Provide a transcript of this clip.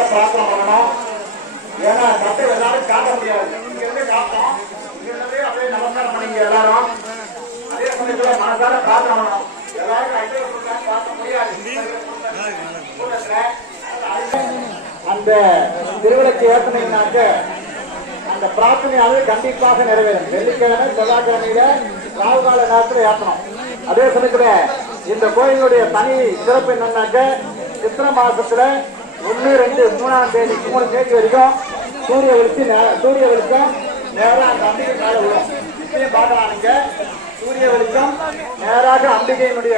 எல்லாரும் பிரார்த்தனை பண்ணணும். ஏன்னா சட்டை எல்லாரும் காட்ட முடியாது. இங்க இருந்து காட்டணும், இங்க இருந்து அப்படியே நமஸ்காரம் பண்ணிங்க எல்லாரும். அதே சமயத்துல மனசார பிரார்த்தனை பண்ணணும். எல்லாரும் பார்க்க முடியாது. அந்த திருவிளக்கு ஏற்றனைனாக்க அந்த பிரார்த்தனையானது கண்டிப்பாக நிறைவேறும். வெள்ளிக்கிழமை செவ்வாய்க்கிழமையில ராகுகால நேரத்தில் ஏற்றணும். அதே சமயத்துல இந்த கோயிலுடைய தனி சிறப்பு என்னன்னாக்க சித்திரை மாசத்துல 1, 2, 3ஆம் தேதி 3 தேதி வரைக்கும் சூரிய வெளிச்சம் நேராக அந்த அம்பிகை மேல விடும். இப்பயும் பார்க்கலாம். நீங்க சூரிய வெளிச்சம் நேராக அம்பிகையினுடைய